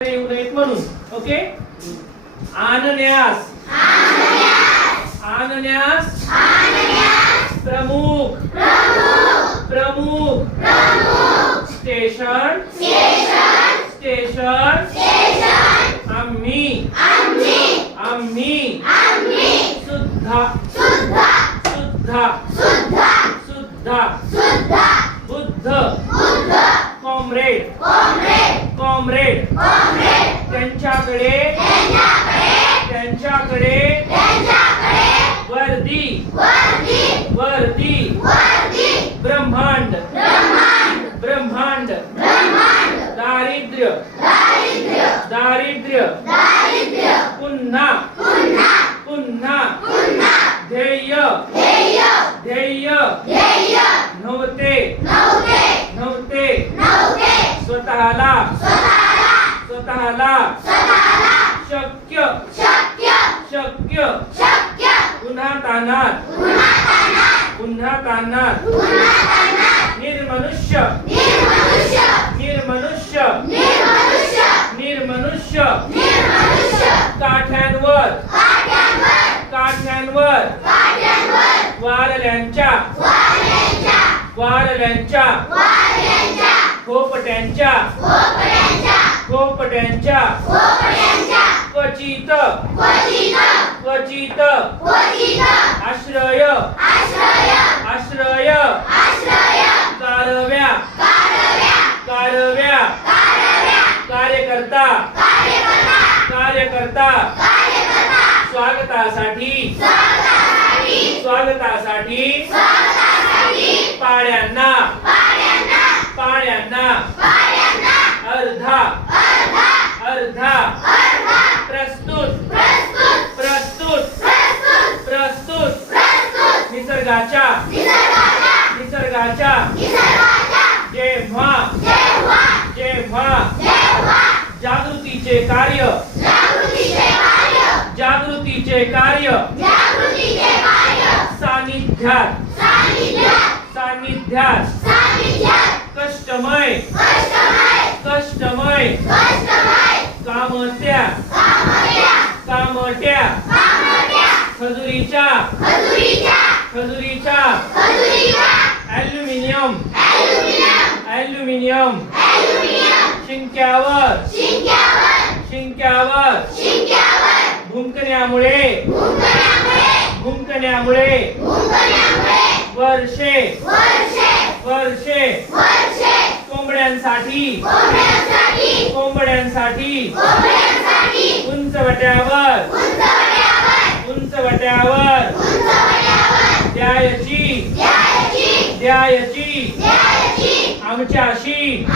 येऊ नयेत म्हणून ओके? आनन्यास. आनन्यास. प्रमुख. प्रमुख. स्टेशन. स्टेशन. आम्ही. आम्ही. सुद्धा सुद्धा सुद्धा बुद्ध. कॉम्रेड कॉम्रेड त्यांच्याकडे त्यांच्याकडे वर्दी वर्दी ब्रह्मांड ब्रह्मांड दारिद्र्य दारिद्र्य पुन्हा पुन्हा ध्येय ध्येय नव्हते नव्हते. स्वतःला स्वतःला. शक्य. शक्य. पुन्हा तानात पुन्हा तानात निर्मनुष्य. निर्मनुष्य. निर्मनुष्य. काठ्यांवर. काठ्यांवर. वारल्यांच्या. वारल्यांच्या. खोपट्यांच्या खोपट्यांच्या क्वचित। क्वचित। आश्रय। आश्रय। कारव्या। कारव्या। कार्यकर्ता। कार्यकर्ता। स्वागतासाठी। स्वागतासाठी। पाड्यांना। निसर्गाच्या. निसर्गाच्या. जेव्हा. जेव्हा. जागृतीचे कार्य. जागृतीचे कार्य. सानिध्यात. सानिध्यात. कष्टमय. कष्टमय. कामत्या. कामट्या खजुरीच्या. खजुरीच्या. ॲल्युमिनियम. ॲल्युमिनियम. शिंक्यावर. शिंक्यावर. भुंकण्यामुळे. भुंकण्यामुळे. वर्षे. वर्षे. कोंबड्यांसाठी. कोंबड्यांसाठी. उंचवट्यावर. उंचवट्यावर. द्यायची. द्यायची. आमच्याशी.